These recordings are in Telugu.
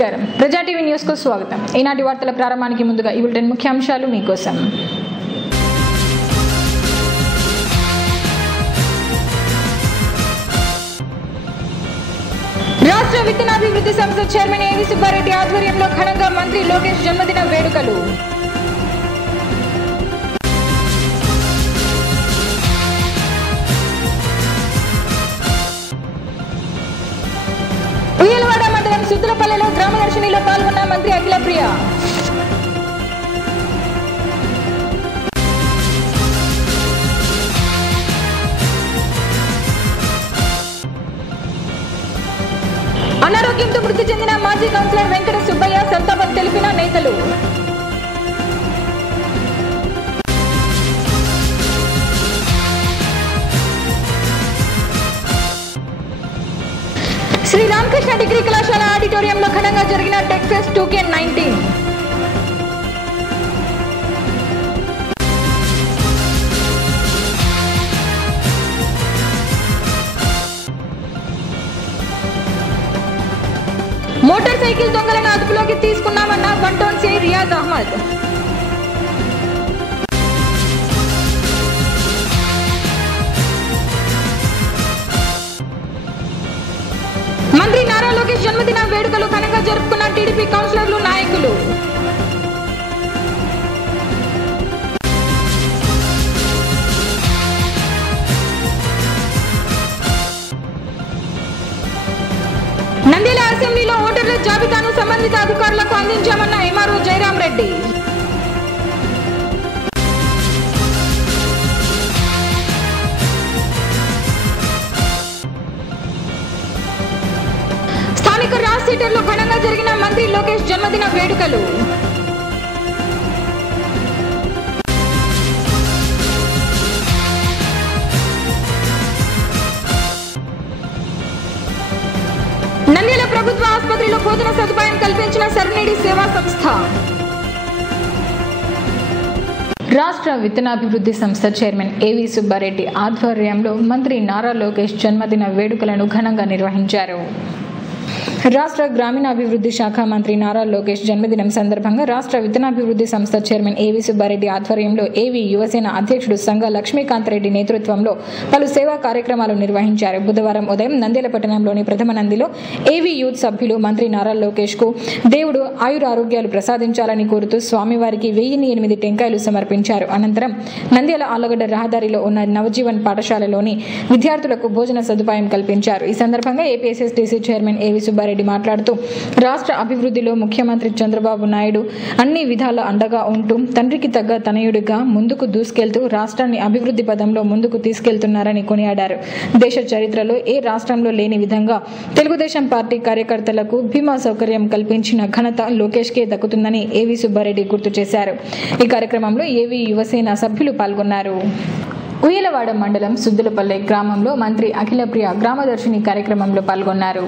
నమస్కారం ప్రజా టీవీ న్యూస్ కు స్వాగతం। ఈనాటి వార్తల ప్రారంభానికి ముందుగా ఈ బులెటిన్ ముఖ్యాంశాలు మీకోసం। రాష్ట్ర విత్తనాభివృద్ధి సంస్థ చైర్మన్ ఏవి సుబ్బారెడ్డి ఆధ్వర్యంలో ఘనంగా మంత్రి లోకేష్ జన్మదిన వేడుకలు। ఉయ్యలవాడ మండలం సుద్దులపల్లెలో గ్రామదర్శినిలో పాల్గొన్న మంత్రి అఖిల ప్రియ। అనారోగ్యంతో మృతి చెందిన మాజీ కౌన్సిలర్ వెంకట సుబ్బయ్య సంతాపం తెలిపిన నేతలు। శ్రీ రామకృష్ణ డిగ్రీ కళాశాల ఆడిటోరియంలో ఘనంగా జరిగిన tech fest 2K19। Motor cycle దొంగలను అదుపులోకి తీసుకున్నామన్న 1 టౌన్ సిఐ రియాజ్ అహ్మద్। మంత్రి నారా లోకేష్ జన్మదిన వేడుకలు ఘనంగా జరుపుకున్న టీడీపీ కౌన్సిలర్లు నాయకులు। నంద్యాల అసెంబ్లీలో ఓటర్ల జాబితాను సంబంధిత అధికారులకు అందించామన్న ఎంఆర్ఓ జయరాం రెడ్డి। స్థానిక రాజ్ థియేటర్లో ఘనంగా జరిగిన మంత్రి లోకేష్ జన్మదిన వేడుకలు। నంద్యాల ప్రభుత్వ ఆసుపత్రిలో భోజన సదుపాయం కల్పించిన సర్వనేడి సేవా సంస్థ। రాష్ట్ర విత్తనాభివృద్ధి సంస్థ చైర్మన్ ఏవి సుబ్బారెడ్డి ఆధ్వర్యంలో మంత్రి నారా లోకేష్ జన్మదిన వేడుకలను ఘనంగా నిర్వహించారు। రాష్ట్ర గ్రామీణాభివృద్ధి శాఖ మంత్రి నారా లోకేష్ జన్మదినం సందర్భంగా రాష్ట్ర విత్తనాభివృద్ధి సంస్థ చైర్మన్ ఏవి సుబ్బారెడ్డి ఆధ్వర్యంలో ఏవి యువసేన అధ్యక్షుడు సంగ లక్ష్మీకాంత్ రెడ్డి నేతృత్వంలో పలు సేవా కార్యక్రమాలు నిర్వహించారు। బుధవారం ఉదయం నంద్యాల పట్టణంలోని ప్రథమ నందిలో ఏవి యూత్ సభ్యులు మంత్రి నారా లోకేష్ కు దేవుడు ఆయురారోగ్యాలు ప్రసాదించాలని కోరుతూ స్వామివారికి 1008 టెంకాయలు సమర్పించారు। అనంతరం నంద్యాల ఆలగడ్డ రహదారిలో ఉన్న నవజీవన్ పాఠశాలలోని విద్యార్థులకు భోజన సదుపాయం కల్పించారు। ఈ సందర్భంగా ఏపీఎస్ఎస్టీసీ చైర్మన్ ఏవి సుబ్బారెడ్డి మాట్లాడుతూ రాష్ట్ర అభివృద్ధిలో ముఖ్యమంత్రి చంద్రబాబు నాయుడు అన్ని విధాల అండగా ఉంటూ తండ్రికి తగ్గ తనయుడిగా ముందుకు దూసుకెళ్తూ రాష్ట్రాన్ని అభివృద్ధి పదంలో ముందుకు తీసుకెళ్తున్నారని కొనియాడారు। దేశ చరిత్రలో ఏ రాష్ట్రంలో లేని విధంగా తెలుగుదేశం పార్టీ కార్యకర్తలకు బీమా సౌకర్యం కల్పించిన ఘనత లోకేష్ కే దక్కుతుందని ఏవి సుబ్బారెడ్డి గుర్తు చేశారు। ఈ కార్యక్రమంలో ఏవి యువసేన సభ్యులు పాల్గొన్నారు। ఉయ్యలవాడ మండలం సుద్దులపల్లె గ్రామంలో మంత్రి అఖిల ప్రియ గ్రామదర్శిని కార్యక్రమంలో పాల్గొన్నారు।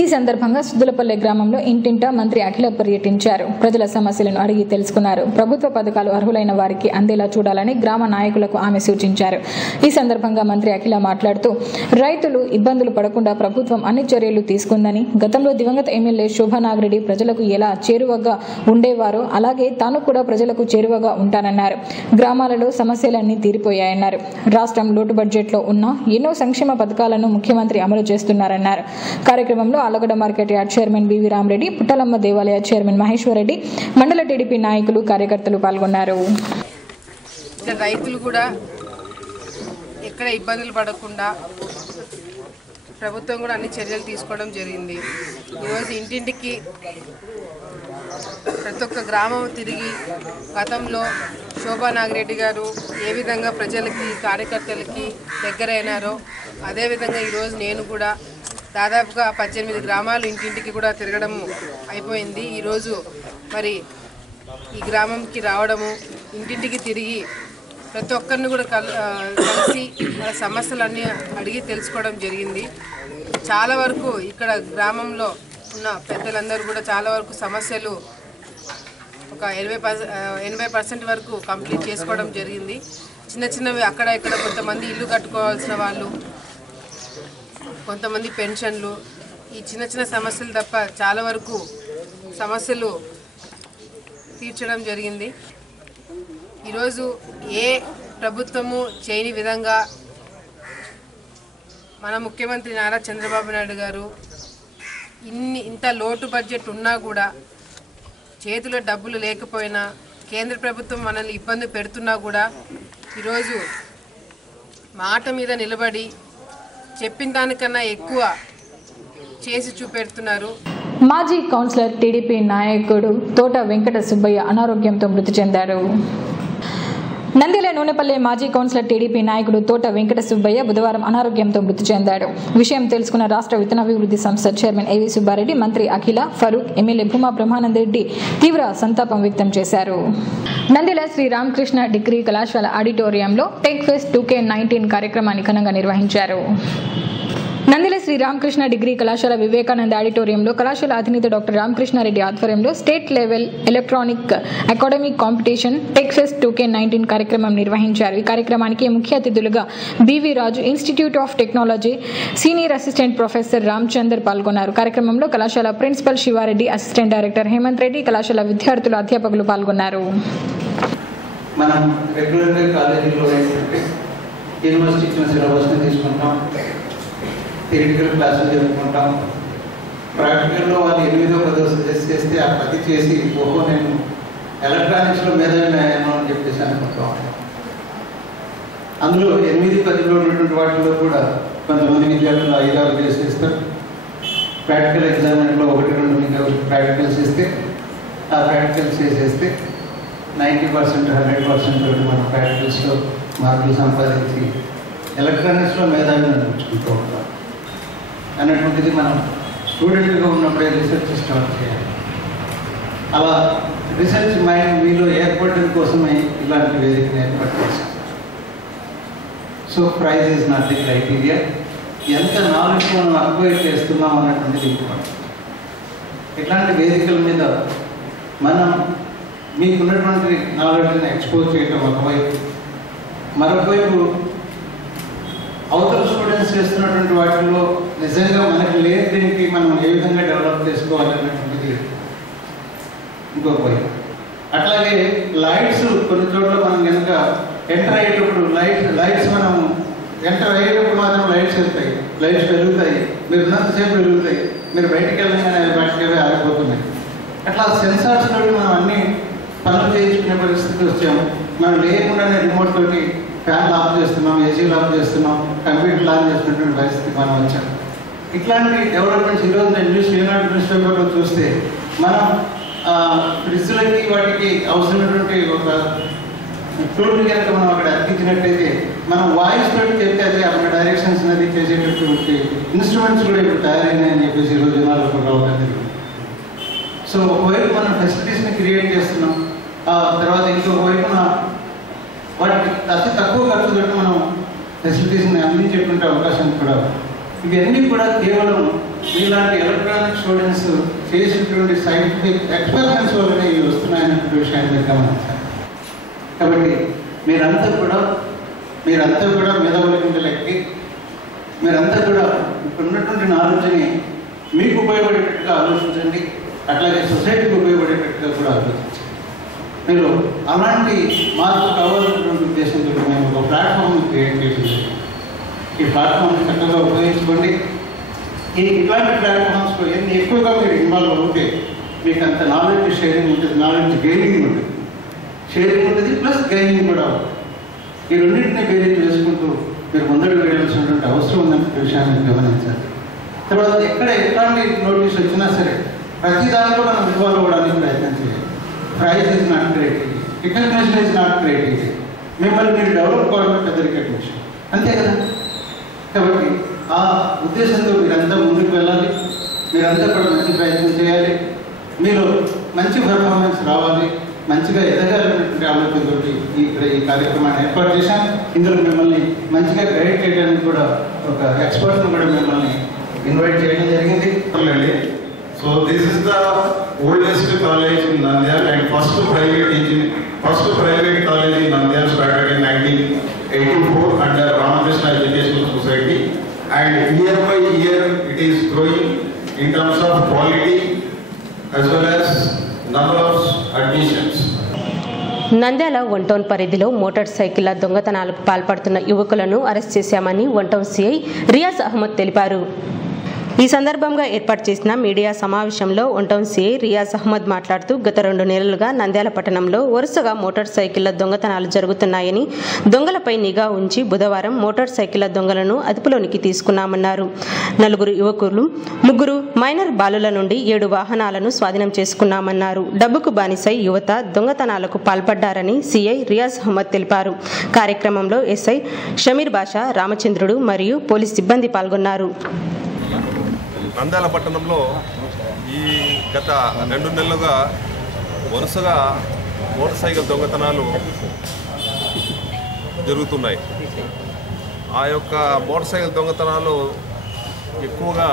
ఈ సందర్భంగా సుద్దులపల్లె గ్రామంలో ఇంటింటా మంత్రి అఖిల పర్యటించారు। ప్రజల సమస్యలను అడిగి తెలుసుకున్నారు। ప్రభుత్వ పథకాలు అర్హులైన వారికి అందేలా చూడాలని గ్రామ నాయకులకు ఆమె సూచించారు। ఈ సందర్భంగా మంత్రి అఖిల మాట్లాడుతూ రైతులు ఇబ్బందులు పడకుండా ప్రభుత్వం అన్ని చర్యలు తీసుకుందని, గతంలో దివంగత ఎమ్మెల్యే శోభానాగిరెడ్డి ప్రజలకు ఎలా చేరువగా ఉండేవారో అలాగే తాను కూడా ప్రజలకు చేరువగా ఉంటానన్నారు। గ్రామాలలో సమస్యలన్నీ తీరిపోయాయన్నారు। రాష్ట్రం లోటు బడ్జెట్ లో ఉన్న ఎన్నో సంక్షేమ పథకాలను ముఖ్యమంత్రి అమలు చేస్తున్నారన్నారు। కార్యక్రమంలో Allagadda market yard chairman BV Rama Reddy, Puttalamma దేవాలయ చైర్మన్ మహేశ్వర్ రెడ్డి, మండల టీడీపీ నాయకులు కార్యకర్తలు పాల్గొన్నారు। రైతులు కూడా ఎక్కడ ఇబ్బందులు పడకుండా ప్రభుత్వం కూడా అన్ని చర్యలు తీసుకోవడం జరిగింది। ఈరోజు ఇంటింటికి ప్రతి ఒక్క గ్రామం తిరిగి గతంలో శోభానాగిరెడ్డి గారు ఏ విధంగా ప్రజలకి కార్యకర్తలకి దగ్గరైనారో అదేవిధంగా ఈరోజు నేను కూడా దాదాపుగా 18 గ్రామాలు ఇంటింటికి కూడా తిరగడం అయిపోయింది। ఈరోజు మరి ఈ గ్రామంకి రావడము, ఇంటింటికి తిరిగి ప్రతి ఒక్కరిని కూడా కలిసి వాళ్ళ సమస్యలన్నీ అడిగి తెలుసుకోవడం జరిగింది। చాలా వరకు ఇక్కడ గ్రామంలో ఉన్న పెద్దలందరూ కూడా చాలా వరకు సమస్యలు ఒక 80% వరకు కంప్లీట్ చేసుకోవడం జరిగింది। చిన్న చిన్నవి అక్కడ ఇక్కడ కొంతమంది ఇల్లు కట్టుకోవాల్సిన వాళ్ళు, కొంతమంది పెన్షన్లు, ఈ చిన్న చిన్న సమస్యలు తప్ప చాలా వరకు సమస్యలు తీర్చడం జరిగింది. ఈరోజు ఏ ప్రభుత్వము చేయని విధంగా మన ముఖ్యమంత్రి నారా చంద్రబాబు నాయుడు గారు ఇంత లోటు బడ్జెట్ ఉన్నా కూడా, చేతిలో డబ్బులు లేకపోయినా, కేంద్ర ప్రభుత్వం మనల్ని ఇబ్బంది పెడుతున్నా కూడా ఈరోజు మాట మీద నిలబడి చెప్పిన దానికన్నా ఎక్కువ చేసి చూపెడుతున్నారు. మాజీ కౌన్సిలర్ టీడీపీ నాయకుడు తోట వెంకట సుబ్బయ్య అనారోగ్యంతో మృతి చెందారు. నంద్యాల నూనెపల్లి మాజీ కౌన్సిలర్ టీడీపీ నాయకుడు తోట వెంకట సుబ్బయ్య బుధవారం అనారోగ్యంతో మృతి చెందాడు. విషయం తెలుసుకున్న రాష్ట్ర విత్తనాభివృద్ధి సంస్థ చైర్మన్ ఏవి సుబ్బారెడ్డి, మంత్రి అఖిల, ఫరూక్, ఎమ్మెల్యే భూమా బ్రహ్మానందరెడ్డి తీవ్ర సంతాపం వ్యక్తం చేశారు. నంద్యాల శ్రీ రామకృష్ణ డిగ్రీ కళాశాల ఆడిటోరియంలో టెక్ ఫెస్ట్ 2K19 కార్యక్రమాన్ని ఘనంగా నిర్వహించారు. నంద్యాల శ్రీ రామకృష్ణ డిగ్రీ కళాశాల వివేకానంద ఆడిటోరియంలో కళాశాల అధినేత డాక్టర్ రామకృష్ణారెడ్డి ఆధ్వర్యంలో state level electronic academic competition tech fest 2K19 కార్యక్రమం నిర్వహించారు. ఈ కార్యక్రమానికి ముఖ్య అతిథులుగా BV Raju, institute of technology senior assistant professor Ramachandar పాల్గొన్నారు. కార్యక్రమంలో కళాశాల principal Sivareddy, assistant director Hemant Reddy, కళాశాల విద్యార్థులు, అధ్యాపకులు పాల్గొన్నారు. మనం రెగ్యులర్గా కాలేజీలో యూనివర్సిటీ ఇచ్చిన సిలబస్ని తీసుకుంటాం, థియరిటికల్ క్లాసులు జరుపుకుంటాం. ప్రాక్టికల్లో వాళ్ళు 8వ 10వ సజెస్ట్ చేస్తే ఆ 10 చేసి ఓహో నేను ఎలక్ట్రానిక్స్లో మేధావిని అయ్యాను అని చెప్పేసి అనుకుంటాం. అందులో 8, 10లో ఉన్నటువంటి వాటిలో కూడా కొంతమంది విద్యార్థులు 5-6 చేసేస్తారు. ప్రాక్టికల్ ఎగ్జామినేషన్లో 1-2 ప్రాక్టికల్స్ ఇస్తే ఆ ప్రాక్టికల్స్ చేసేస్తే 90%, 100% మనం ప్రాక్టికల్స్లో మార్కులు సంపాదించి ఎలక్ట్రానిక్స్లో మేధావిని అనిపించుకుంటూ ఉంటాం. అన్నటువంటిది మనం స్టూడెంట్గా ఉన్నప్పుడే రీసెర్చ్ స్టార్ట్ చేయాలి. అలా రీసెర్చ్ మైండ్ మీలో ఏర్పడడం కోసమే ఇలాంటి వేదికను ఏర్పాటు చేశాం. So prize is not the criteria, ఎంత నాలెడ్జ్ మనం అక్వైర్ చేస్తున్నాం అన్నటువంటిది ఇంపార్టెంట్. ఇట్లాంటి వేదికల మీద మనం మీకున్నటువంటి నాలెడ్జ్ని ఎక్స్పోజ్ చేయడం ఒకవైపు, మరొకవైపు అవతల స్టూడెంట్స్ చేస్తున్నటువంటి వాటిల్లో నిజంగా మనకి లేని దీనికి మనం ఏ విధంగా డెవలప్ చేసుకోవాలన్నటువంటిది ఇంకొక వైపు. అట్లాగే లైట్స్ కొన్ని చోట్ల మనం కనుక ఎంటర్ అయ్యేటప్పుడు లైట్స్ మనం ఎంటర్ అయ్యేటప్పుడు మాత్రం లైట్స్ వెళ్తాయి, లైట్స్ వెలుగుతాయి, మీరు ఉన్నంతసేపు వెలుగుతాయి, మీరు బయటికి వెళ్ళగానే బయటకెళ్ళి ఆగిపోతున్నాయి. అట్లా సెన్సార్స్ తోటి మనం అన్ని పనులు చేయించుకునే పరిస్థితికి వచ్చాము. మనం లేకుండానే రిమోట్ తోటి ఫ్యాన్ ఆఫ్ చేస్తున్నాం, ఏసీలు ఆఫ్ చేస్తున్నాం, కంప్యూటర్లు ఆన్ చేస్తున్నటువంటి పరిస్థితికి మనం వచ్చాం. ఇట్లాంటి డెవలప్మెంట్స్ ఈరోజు నేను ఈనాడు న్యూస్ పేపర్లో చూస్తే మనం ఫ్రిడ్జ్లకి వాటికి అవసరమైనటువంటి ఒక టూల్ని కనుక మనం అక్కడ అతికించినట్టయితే మనం వాయిస్ తోటి చెప్తే అది అక్కడ డైరెక్షన్స్ అనేది చేసేటటువంటి ఇన్స్ట్రుమెంట్స్ కూడా ఇప్పుడు తయారైనాయని చెప్పేసి ఈరోజు జనాలకు రావడం జరిగింది. సో ఒకవైపు మనం ఫెసిలిటీస్ని క్రియేట్ చేస్తున్నాం, తర్వాత ఇంకొక వైపున వాటికి అతి తక్కువ ఖర్చుతో మనం ఫెసిలిటీస్ని అందించేటువంటి అవకాశం కూడా. ఇవన్నీ కూడా కేవలం ఇలాంటి ఎలక్ట్రానిక్ స్టూడెంట్స్ చేసినటువంటి సైంటిఫిక్ ఎక్స్పెరిమెంట్స్ వల్లనే ఇవి వస్తున్నాయన్నటువంటి విషయాన్ని గమనించాలి. కాబట్టి మీరంతా కూడా మెదవలకి మీరంతా కూడా ఇప్పుడు ఉన్నటువంటి నాలెడ్జ్ని మీకు ఉపయోగపడేటట్టుగా ఆలోచించండి, అట్లాగే సొసైటీకి ఉపయోగపడేటట్టుగా కూడా ఆలోచించండి. మీరు అలాంటి మార్పు కావాలన్నటువంటి ఉద్దేశంతో మేము ఒక ప్లాట్ఫామ్ని క్రియేట్ చేసింది. ఈ ప్లాట్ఫామ్ని చక్కగా ఉపయోగించుకోండి. ఇట్లాంటి ప్లాట్ఫామ్స్లో ఎన్ని ఎక్కువగా మీరు ఇన్వాల్వ్ అవుతే మీకు అంత నాలెడ్జ్ షేరింగ్ ఉంటుంది, నాలెడ్జ్ గెయినింగ్ ఉంటుంది. షేరింగ్ ఉంటుంది ప్లస్ గెయినింగ్ కూడా ఉంటుంది. ఈ రెండింటినీ బేరీజ్ చేసుకుంటూ మీరు ముందడుగు వేయాల్సినటువంటి అవసరం ఉందన్న విషయాన్ని గమనించాలి. తర్వాత ఎట్లాంటి నోటీస్ వచ్చినా సరే ప్రతి దాంట్లో మనం ఇన్వాల్వ్ అవ్వడానికి ప్రయత్నం చేయాలి. Prize is not creativity, recognition is not creativity. మిమ్మల్ని మీరు డెవలప్ కావడం పెద్ద రికగ్నిషన్, అంతే కదా. కాబట్టి ఆ ఉద్దేశంతో మీరంతా ముందుకు వెళ్ళాలి, మీరంతా కూడా మంచి ప్రయత్నం చేయాలి, మీరు మంచి పర్ఫార్మెన్స్ రావాలి, మంచిగా ఎదగాలనేటువంటి ఆలోచనతో ఈ కార్యక్రమాన్ని ఏర్పాటు చేశాం. ఇందులో మిమ్మల్ని మంచిగా గైడ్ చేయడానికి కూడా ఒక ఎక్స్పర్ట్ని కూడా మిమ్మల్ని ఇన్వైట్ చేయడం జరిగింది. So this is the oldest college in Nandyal and first private college in Nandyal started in 1984 under Ramakrishna Educational Society, and year by year it is growing in terms of quality as well as number of admissions. Nandyal one town పరిధిలో మోటార్ సైకిళ్ల దొంగతనాలకు పాల్పడుతున్న యువకులను అరెస్ట్ చేశామని one town CI Riyaz Ahmed తెలిపారు. ఈ సందర్భంగా ఏర్పాటు చేసిన మీడియా సమావేశంలో one town CI Riyaz Ahmed మాట్లాడుతూ గత 2 నెలలుగా నంద్యాల పట్టణంలో వరుసగా మోటార్ సైకిళ్ల దొంగతనాలు జరుగుతున్నాయని, దొంగలపై నిఘా ఉంచి బుధవారం మోటార్ సైకిళ్ల దొంగలను అదుపులోనికి తీసుకున్నామన్నారు. 4 యువకులు 3 మైనర్ బాలుల నుండి 7 వాహనాలను స్వాధీనం చేసుకున్నామన్నారు. డబ్బుకు బానిసై యువత దొంగతనాలకు పాల్పడ్డారని సిఐ రియాజ్ అహ్మద్ తెలిపారు. కార్యక్రమంలో ఎస్ఐ షమీర్ బాషా, రామచంద్రుడు మరియు పోలీస్ సిబ్బంది పాల్గొన్నారు. నంద్యాల పట్టణంలో ఈ గత 2 నెలలుగా వరుసగా మోటార్ సైకిల్ దొంగతనాలు జరుగుతున్నాయి. ఆ యొక్క మోటార్ సైకిల్ దొంగతనాలు ఎక్కువగా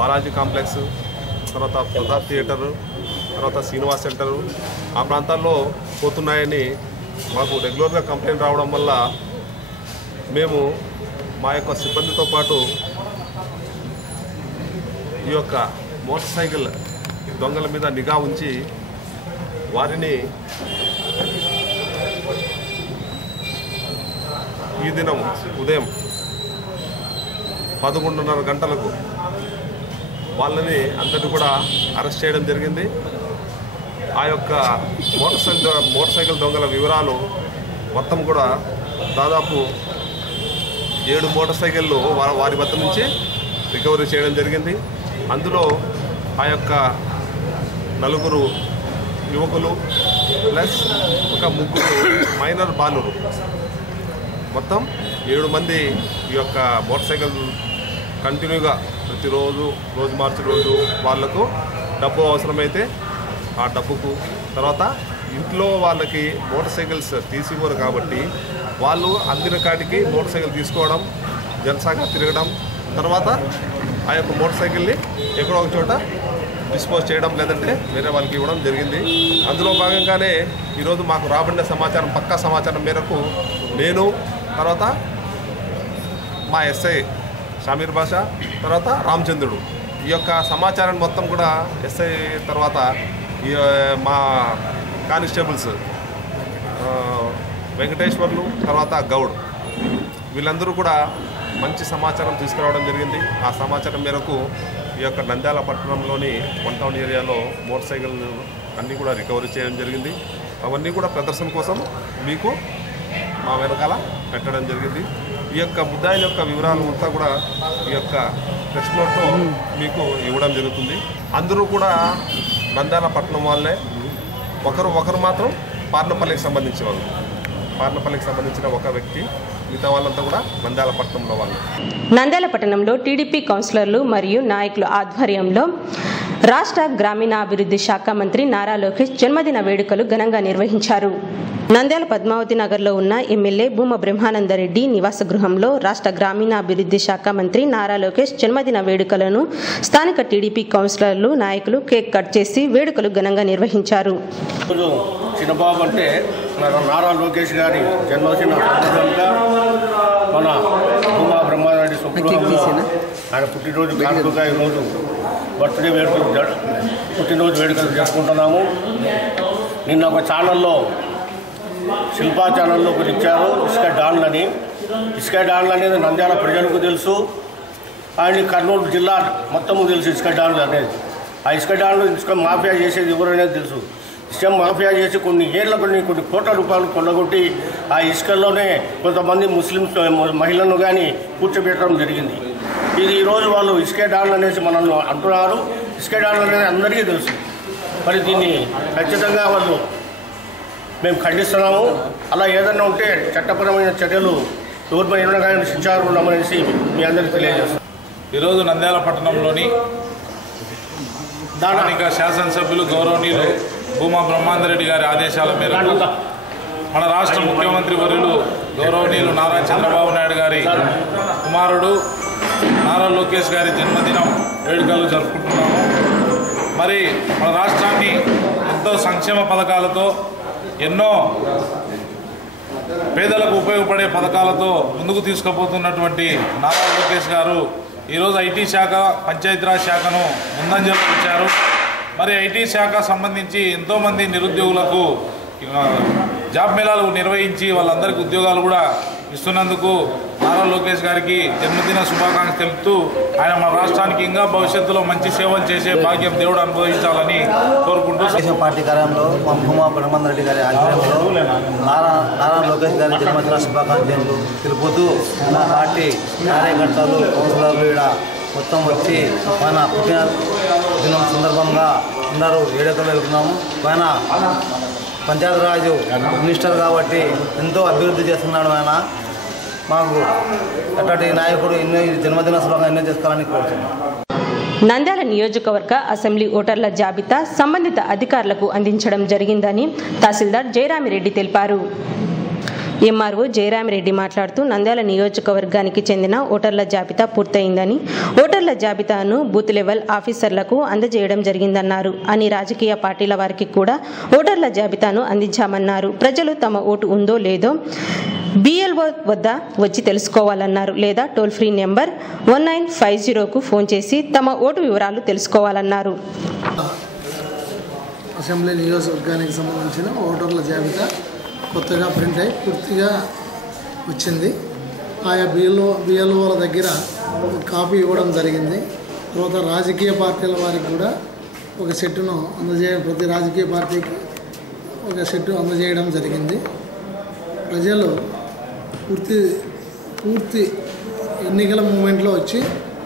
బాలాజీ కాంప్లెక్స్, తర్వాత ప్రతాప్ థియేటరు, తర్వాత శ్రీనివాస్ సెంటరు ఆ ప్రాంతాల్లో పోతున్నాయని మాకు రెగ్యులర్గా కంప్లైంట్ రావడం వల్ల మేము మా యొక్క సిబ్బందితో పాటు ఈ యొక్క మోటార్ సైకిల్ దొంగల మీద నిఘా ఉంచి వారిని ఈ దినం ఉదయం 11:30 గంటలకు వాళ్ళని అందరినీ కూడా అరెస్ట్ చేయడం జరిగింది. ఆ యొక్క మోటార్ సైకిల్ దొంగల వివరాలు మొత్తం కూడా దాదాపు 7 మోటార్ సైకిళ్ళు వారి వద్ద నుంచి రికవరీ చేయడం జరిగింది. అందులో ఆ యొక్క 4 యువకులు ప్లస్ ఒక 3 మైనర్ బాలురు, మొత్తం 7 మంది ఈ యొక్క మోటార్ సైకిల్ కంటిన్యూగా ప్రతిరోజు రోజు మార్చి రోజు వాళ్లకు డబ్బు అవసరమైతే ఆ డబ్బుకు, తర్వాత ఇంట్లో వాళ్ళకి మోటార్ సైకిల్స్ తీసివ్వరు కాబట్టి వాళ్ళు అందిన కాడికి మోటార్ సైకిల్ తీసుకోవడం, జల్సాగా తిరగడం, తర్వాత ఆ యొక్క మోటార్ సైకిల్ని ఎక్కడో ఒక చోట డిస్పోజ్ చేయడం లేదంటే వేరే వాళ్ళకి ఇవ్వడం జరిగింది. అందులో భాగంగానే ఈరోజు మాకు రాబడిన సమాచారం, పక్కా సమాచారం మేరకు నేను, తర్వాత మా ఎస్ఐ షమీర్ బాషా, తర్వాత రామచంద్రుడు ఈ యొక్క సమాచారాన్ని మొత్తం కూడా ఎస్ఐ తర్వాత మా కానిస్టేబుల్స్ వెంకటేశ్వర్లు, తర్వాత గౌడ్ వీళ్ళందరూ కూడా మంచి సమాచారం తీసుకురావడం జరిగింది. ఆ సమాచారం మేరకు ఈ యొక్క నంద్యాల పట్టణంలోని వన్ టౌన్ ఏరియాలో మోటార్ సైకిల్ అన్నీ కూడా రికవరీ చేయడం జరిగింది. అవన్నీ కూడా ప్రదర్శన కోసం మీకు మా వెనకాల పెట్టడం జరిగింది. ఈ యొక్క ముద్దాయిల యొక్క వివరాలు అంతా కూడా ఈ యొక్క ప్రెస్ నోట్తో మీకు ఇవ్వడం జరుగుతుంది. అందరూ కూడా నంద్యాల పట్టణం వాళ్ళే, ఒకరు మాత్రం పార్నపల్లికి సంబంధించిన వాళ్ళు, పార్నపల్లికి సంబంధించిన ఒక వ్యక్తి, మిగతా వాళ్ళంతా కూడా నంద్యాల పట్టణంలో వాళ్ళు. నంద్యాల పట్టణంలో టీడీపీ కౌన్సిలర్లు మరియు నాయకుల ఆధ్వర్యంలో రాష్ట్ర గ్రామీణాభివృద్ధి శాఖ మంత్రి నారా లోకేష్ జన్మదిన వేడుకలు ఘనంగా నిర్వహించారు. నంద్యాల పద్మావతి నగర్లో ఉన్న ఎమ్మెల్యే భూమా బ్రహ్మానందరెడ్డి నివాస గృహంలో రాష్ట్ర గ్రామీణాభివృద్ధి శాఖ మంత్రి నారా లోకేష్ జన్మదిన వేడుకలను స్థానిక టీడీపీ కౌన్సిలర్లు, నాయకులు కేక్ కట్ చేసి వేడుకలు ఘనంగా నిర్వహించారు. చిన్నబాబు అంటే నారా లోకేష్ గారి జన్మదిన సందర్భంగా మన భూమా బ్రహ్మానందరెడ్డి స్వగృహంలో ఆయన పుట్టినరోజు కానుకగా ఈరోజు పుట్టినరోజు వేడుకలు జరుపుకుంటున్నాము. నిన్న ఒక ఛానల్లో, శిల్పా ఛానల్లో ఇచ్చారు ఇసుక డాన్లని. ఇసుక డాన్లు అనేది నంద్యాల ప్రజలకు తెలుసు, ఆయన కర్నూలు జిల్లా మొత్తము తెలుసు ఇసుక డాన్లు అనేది. ఆ ఇసుక డాన్లు ఇసుక మాఫియా చేసేది ఎవరనేది తెలుసు. ఇసుక మాఫియా చేసి కొన్ని కోట్ల రూపాయలు కొల్లగొట్టి ఆ ఇసుకల్లోనే కొంతమంది ముస్లిమ్స్ మహిళలను కానీ కూర్చోబెట్టడం జరిగింది. ఇది ఈరోజు వాళ్ళు ఇసుక డాన్లు అనేసి మనల్ని అంటున్నారు. ఇసుక డాన్లు అనేది అందరికీ తెలుసు. మరి దీన్ని ఖచ్చితంగా వాళ్ళు మేము ఖండిస్తున్నాము. అలా ఏదైనా ఉంటే చట్టపరమైన చర్యలు ఎవరిపైన కానీ శిక్షార్హులు ఉన్నామనేసి మీ అందరికీ తెలియజేస్తాం. ఈరోజు నంద్యాల పట్టణంలోని స్థానిక శాసనసభ్యులు గౌరవనీయులు భూమా బ్రహ్మానందరెడ్డి గారి ఆదేశాల మేరకు మన రాష్ట్ర ముఖ్యమంత్రి వర్యులు గౌరవనీయులు నారా చంద్రబాబు నాయుడు గారి కుమారుడు నారా లోకేష్ గారి జన్మదినం వేడుకలు జరుపుకుంటున్నాము. మరి మన రాష్ట్రాన్ని ఎంతో సంక్షేమ పథకాలతో, ఎన్నో పేదలకు ఉపయోగపడే పథకాలతో ముందుకు తీసుకుపోతున్నటువంటి నారా లోకేష్ గారు ఈరోజు ఐటీ శాఖ పంచాయతీరాజ్ శాఖను ముందంజలో ఇచ్చారు. మరి ఐటీ శాఖ సంబంధించి ఎంతోమంది నిరుద్యోగులకు జాబ్ మేళాలు నిర్వహించి వాళ్ళందరికీ ఉద్యోగాలు కూడా ఇస్తున్నందుకు నారా లోకేష్ గారికి జన్మదిన శుభాకాంక్షలు తెలుపుతూ ఆయన మన రాష్ట్రానికి ఇంకా భవిష్యత్తులో మంచి సేవలు చేసే భాగ్యం దేవుడు అనుభవించాలని కోరుకుంటూ తెలుగుదేశం పార్టీ కార్యాలయంలో మా భూమా బ్రహ్మానంద రెడ్డి గారి ఆధ్వర్యంలో నారా లోకేష్ గారి జన్మదిన శుభాకాంక్షలు తెలుపుతూ మా పార్టీ కార్యకర్తలు కౌన్సిలర్లు ఇక్కడ మొత్తం వచ్చి మన పుట్టినదినం సందర్భంగా అందరూ వేడుకలు వెళ్తున్నాము. ఆయన పంచాయతీరాజ్ మినిస్టర్ కాబట్టి ఎంతో అభివృద్ధి చేస్తున్నాడు. ఆయన మాకు అట్లాంటి నాయకుడు ఎన్నో జన్మదిన శుభంగా ఎన్నో చేసుకోవాలని కోరుతున్నాం. నంద్యాల నియోజకవర్గ అసెంబ్లీ ఓటర్ల జాబితా సంబంధిత అధికారులకు అందించడం జరిగిందని తహసీల్దార్ జయరామిరెడ్డి తెలిపారు. ఎంఆర్ఓ జయరామిరెడ్డి మాట్లాడుతూ నంద్యాల నియోజకవర్గానికి చెందిన ఓటర్ల జాబితా పూర్తయిందని, ఓటర్ల జాబితాను బూత్ లెవెల్ ఆఫీసర్లకు అందజేయడం జరిగిందన్నారు. అన్ని రాజకీయ పార్టీల వారికి కూడా ఓటర్ల జాబితాను అందించామన్నారు. ప్రజలు తమ ఓటు ఉందో లేదో BLO వద్ద వచ్చి తెలుసుకోవాలన్నారు. లేదా టోల్ ఫ్రీ నెంబర్ 1950కు ఫోన్ చేసి తమ ఓటు వివరాలు తెలుసుకోవాలన్నారు. అసెంబ్లీ నియోజకవర్గానికి సంబంధించిన ఓటర్ల జాబితా కొత్తగా ప్రింట్ అయి పూర్తిగా వచ్చింది. ఆయా బిఎల్ఓల దగ్గర ఒక కాపీ ఇవ్వడం జరిగింది. తర్వాత రాజకీయ పార్టీల వారికి కూడా ఒక సెట్టును అందజేయడం, ప్రతి రాజకీయ పార్టీకి ఒక సెట్టు అందజేయడం జరిగింది. ప్రజలు పూర్తి ఎన్నికల మూమెంట్లో వచ్చి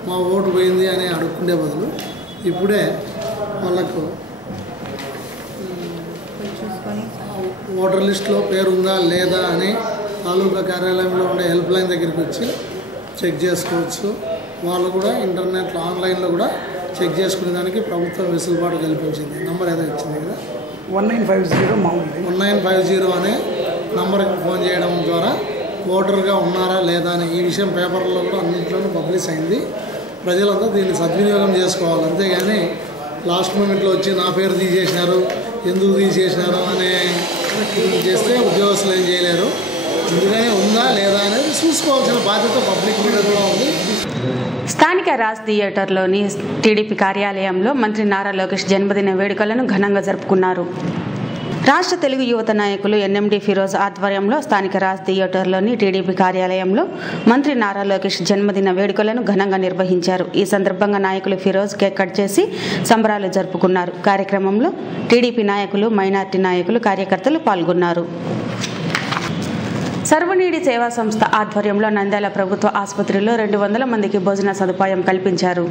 మా ఓటు పోయింది అని అడుక్కుండే బదులు ఇప్పుడే వాళ్ళకు ఓటర్ లిస్టులో పేరు ఉందా లేదా అని తాలూకా కార్యాలయంలో ఉండే హెల్ప్ లైన్ దగ్గరికి వచ్చి చెక్ చేసుకోవచ్చు. వాళ్ళు కూడా ఇంటర్నెట్లో ఆన్లైన్లో కూడా చెక్ చేసుకునే దానికి ప్రభుత్వం వెసులుబాటు కల్పించింది. నంబర్ ఏదో ఇచ్చింది కదా, 1950 అనే నంబర్కి ఫోన్ చేయడం ద్వారా ఓటర్గా ఉన్నారా లేదా అని ఈ విషయం పేపర్లో కూడా అన్నింటిలోనూ పబ్లిష్ అయింది. ప్రజలంతా దీన్ని సద్వినియోగం చేసుకోవాలి. అంతేగాని లాస్ట్ మూమెంట్లో వచ్చి నా పేరు తీసేసినారు, ఎందుకు తీసేసినారు అనే చేస్తే ఉద్యోగస్తులు ఏం చేయలేరు. ఎందుకని ఉందా లేదా అనేది చూసుకోవాల్సిన బాధ్యత పబ్లిక్ మీద కూడా ఉంది. స్థానిక రాజ్ థియేటర్లోని టీడీపీ కార్యాలయంలో మంత్రి నారా లోకేష్ జన్మదిన వేడుకలను ఘనంగా జరుపుకున్నారు. రాష్ట్ర తెలుగు యువత నాయకులు ఎన్ఎండి ఫిరోజ్ ఆధ్వర్యంలో స్థానిక రాజ్ థియేటర్లోని టీడీపీ కార్యాలయంలో మంత్రి నారా లోకేష్ జన్మదిన వేడుకలను ఘనంగా నిర్వహించారు. ఈ సందర్భంగా నాయకులు ఫిరోజ్ కేక్ కట్ చేసి సంబరాలు జరుపుకున్నారు. కార్యక్రమంలో టీడీపీ నాయకులు, మైనార్టీ నాయకులు, కార్యకర్తలు పాల్గొన్నారు. సర్వనీడి సేవా సంస్థ ఆధ్వర్యంలో నంద్యాల ప్రభుత్వ ఆసుపత్రిలో 200 మందికి భోజన సదుపాయం కల్పించారు.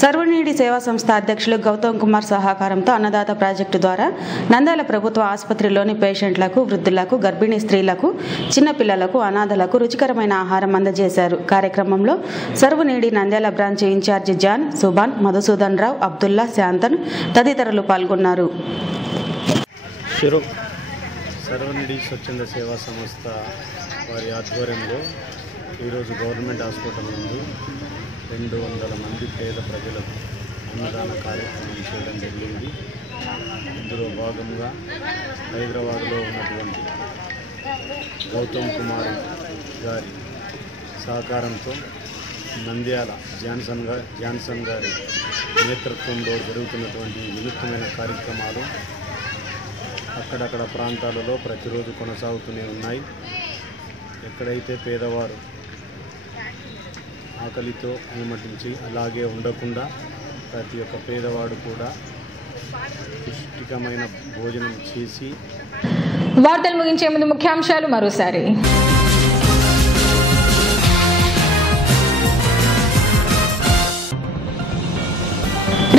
సర్వనీడి సేవా సంస్థ అధ్యక్షులు గౌతమ్ కుమార్ సహకారంతో అన్నదాత ప్రాజెక్టు ద్వారా నంద్యాల ప్రభుత్వ ఆసుపత్రిలోని పేషెంట్లకు, వృద్ధులకు, గర్భిణీ స్త్రీలకు, చిన్నపిల్లలకు, అనాథలకు రుచికరమైన ఆహారం అందజేశారు. కార్యక్రమంలో Sarvaneedi Nandyal branch incharge John, Subhan, Madhusudan Rao, Abdullah, Shantan తదితరులు పాల్గొన్నారు. సర్వనీడి స్వచ్ఛంద సేవా సంస్థ వారి ఆధ్వర్యంలో ఈరోజు గవర్నమెంట్ హాస్పిటల్ నుండి 200 మంది పేద ప్రజలకు అన్నదాన కార్యక్రమం చేయడం జరిగింది. ఇందులో భాగంగా హైదరాబాద్లో ఉన్నటువంటి గౌతమ్ కుమార్ గారి సహకారంతో నంద్యాల జాన్సన్ గారి నేతృత్వంలో జరుగుతున్నటువంటి వినూత్నమైన కార్యక్రమాలు అక్కడక్కడ ప్రాంతాలలో ప్రతిరోజు కొనసాగుతూనే ఉన్నాయి. ఎక్కడైతే పేదవారు ఆకలితో అనుమతించి అలాగే ఉండకుండా ప్రతి ఒక్క పేదవాడు కూడా పుష్టికమైన భోజనం చేసి. వార్తలు ముగించే ముందు ముఖ్యాంశాలు మరోసారి.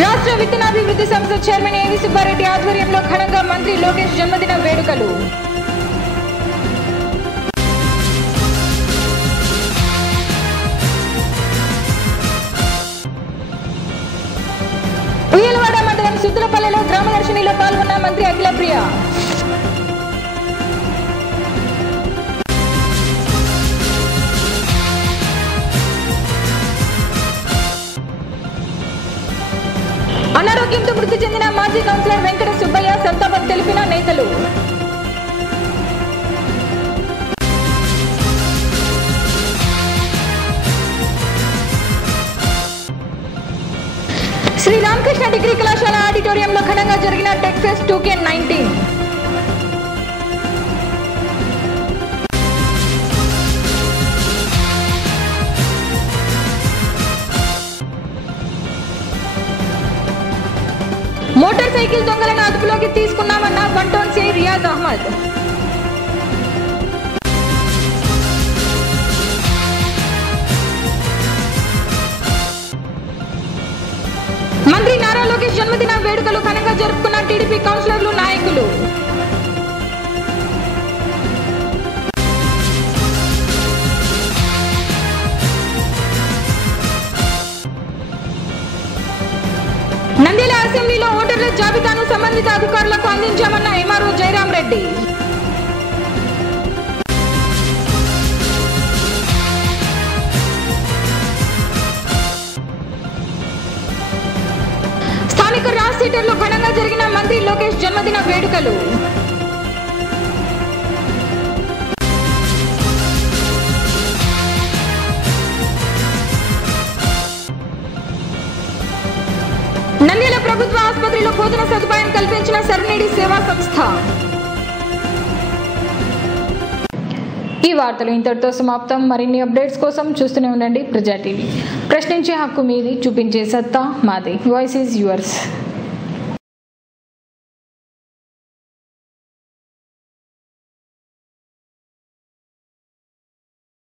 రాష్ట్ర విత్తనాభివృద్ధి సంస్థ చైర్మన్ ఏవి సుబ్బారెడ్డి ఆధ్వర్యంలో ఘనంగా మంత్రి లోకేష్ జన్మదిన వేడుకలు. ఉయ్యలవాడ మండలం సుద్దులపల్లెలో గ్రామదర్శినిలో పాల్గొన్న మంత్రి అఖిలప్రియ. అనారోగ్యంతో మృతి చెందిన మాజీ కౌన్సిలర్ వెంకట సుబ్బయ్య సంతాపం తెలిపిన నేతలు. రామకృష్ణ డిగ్రీ కళాశాల ఆడిటోరియంలో ఘనంగా జరిగిన tech fest 2K19. Motor cycle దొంగలను అదుపులోకి తీసుకున్నామన్న 1 టౌన్ సిఐ రియాజ్ అహ్మద్. మంత్రి నారా లోకేష్ జన్మదిన వేడుకలు ఘనంగా జరుపుకున్న టీడీపీ కౌన్సిలర్లు, నాయకులు. నంద్యాల అసెంబ్లీలో ఓటర్ల జాబితాను సంబంధిత అధికారులకు అందించామన్న ఎంఆర్ఓ జయరాం రెడ్డి. స్థానిక రాజ్ థియేటర్లో ఘనంగా జరిగిన మంత్రి లోకేష్ జన్మదిన వేడుకలు. నంద్యాల ప్రభుత్వ ఆసుపత్రిలో భోజన సదుపాయం కల్పించిన సర్వనీడి సేవా సంస్థ. ఈ వార్తలు ఇంతటితో సమాప్తం. మరిన్ని అప్డేట్స్ కోసం చూస్తూనే ఉండండి ప్రజా టీవీ. ప్రశ్నించే హక్కు మీది, చూపించే సత్తా మాది. Voice is yours.